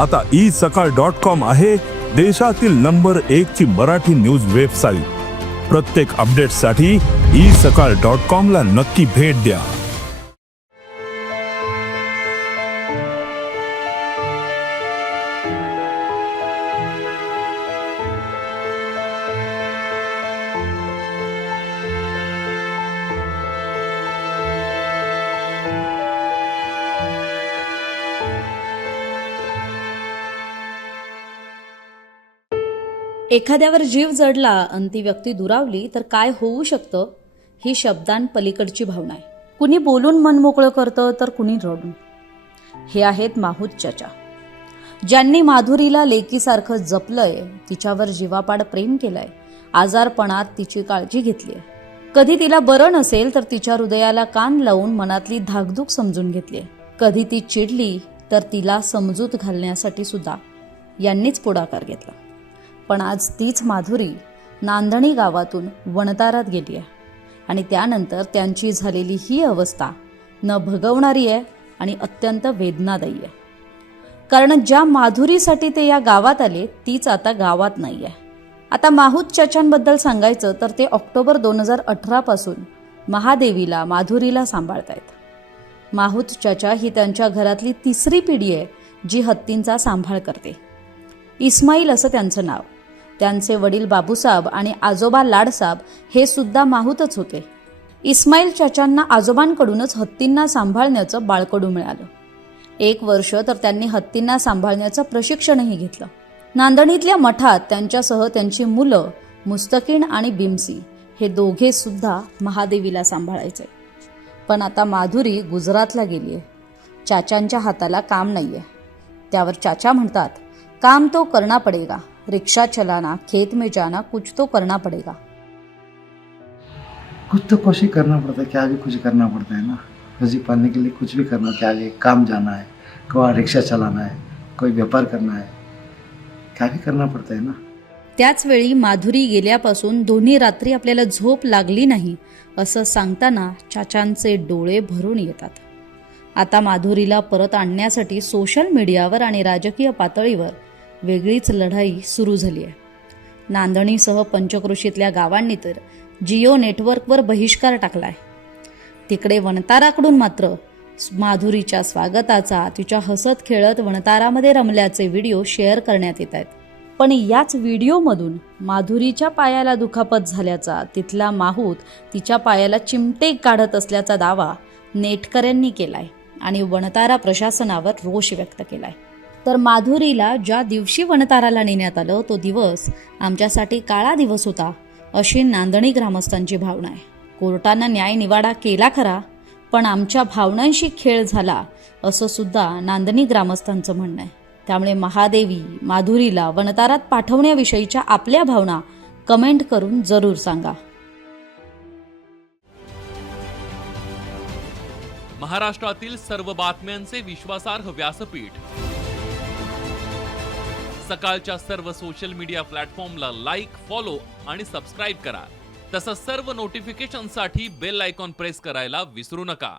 आता isakal.com आहे देशातील नंबर 1 ची मराठी न्यूज वेबसाईट। प्रत्येक अपडेटसाठी isakal.com ला नक्की भेट द्या। एखाद्यावर जीव जडला आणि ती व्यक्ती दुरावली तर काय होऊ शकतं ही शब्दांपलीकडची भावना आहे। कुणी बोलून मन मोकळं करतं तर कुणी रडून। हे आहेत माहूत चाचा, ज्यांनी माधुरीला लेकीसारखं जपलंय, तिच्यावर जीवापाड प्रेम केलंय, आजारपणात तिची काळजी घेतलीय। कधी तिला बरं नसेल तर तिच्या हृदयाला कान लावून मनातली धाकधूक समजून घेतलीय। कधी ती चिडली तर तिला समजूत घालण्यासाठी सुद्धा यांनीच पुढाकार घेतला। पण आज तीच माधुरी नांदणी गावातून वणतारात गेली आहे आणि त्यानंतर त्यांची झालेली ही अवस्था न भगवणारी आहे आणि अत्यंत वेदनादायी आहे। कारण ज्या माधुरीसाठी ते या गावात आले तीच आता गावात नाही आहे। आता माहूत चाचांबद्दल सांगायचं तर ते ऑक्टोबर 2018 पासून महादेवीला माधुरीला सांभाळतायत। माहूत चाचा ही त्यांच्या घरातली तिसरी पिढी आहे जी हत्तींचा सांभाळ करते। इस्माईल असं त्यांचं नाव। त्यांचे वडील बाबूसाहेब आणि आजोबा लाडसाहेब हे सुद्धा माहूतच होते। इस्माईल चाचांना आजोबांकडूनच हत्तींना सांभाळण्याचं बाळकडू मिळालं। 1 वर्ष तर त्यांनी हत्तींना सांभाळण्याचं प्रशिक्षणही घेतलं। नांदणीतल्या मठात त्यांच्यासह त्यांची मुलं मुस्तकीण आणि बिमसी हे दोघे सुद्धा महादेवीला सांभाळायचे। पण आता माधुरी गुजरातला गेली आहे। चाचांच्या हाताला काम नाहीये। त्यावर चाचा म्हणतात, काम तो करना पड़ेगा, रिक्शा चलाना, खेत में जाना, कुछ तो करना पड़ेगा। कुछ तो कोशिश करना पड़ता है, क्या भी कुछ करना पड़ता है ना। रोजी पाने के लिए कुछ भी करना, क्या भी काम जाना है, कोई रिक्शा चलाना है, कोई व्यापार करना है, क्या भी करना पड़ता है ना। त्याच वेळी माधुरी गेल्यापासून दोन्ही रात्री आपल्याला झोप लागली नाही असं सांगताना चाचांचे डोळे भरून येतात। आता माधुरीला परत आणण्यासाठी सोशल मीडियावर आणि राजकीय पातळीवर वेगळीच लढाई सुरू झाली आहे। नांदणीसह पंचक्रोशीतल्या गावांनी तर जिओ नेटवर्कवर बहिष्कार टाकलाय। तिकडे वणताराकडून मात्र माधुरीच्या स्वागताचा, तिच्या हसत खेळत वणतारामध्ये रमल्याचे व्हिडिओ शेअर करण्यात येत आहेत। पण याच व्हिडिओमधून माधुरीच्या पायाला दुखापत झाल्याचा, तिथला माहूत तिच्या पायाला चिमटे काढत असल्याचा दावा नेटकऱ्यांनी केलाय आणि वणतारा प्रशासनावर रोष व्यक्त केलाय। तर माधुरीला ज्या दिवशी वणताराला नेण्यात आलं तो दिवस आमच्यासाठी काळा दिवस होता अशी नांदणी ग्रामस्थांची भावना आहे। कोर्टानं न्याय निवाडा केला खरा, पण आमच्या भावनांशी खेळ झाला असं सुद्धा नांदणी ग्रामस्थांचं म्हणणं आहे। त्यामुळे महादेवी माधुरीला वणतारात पाठवण्याविषयीच्या आपल्या भावना कमेंट करून जरूर सांगा। महाराष्ट्रातील सर्व बातम्यांचे विश्वासार्ह व्यासपीठ, सकाळच्या सर्व सोशल मीडिया प्लॅटफॉर्मला लाईक, फॉलो आणि सबस्क्राईब करा। तसंच सर्व नोटिफिकेशनसाठी बेल आयकॉन प्रेस करायला विसरू नका।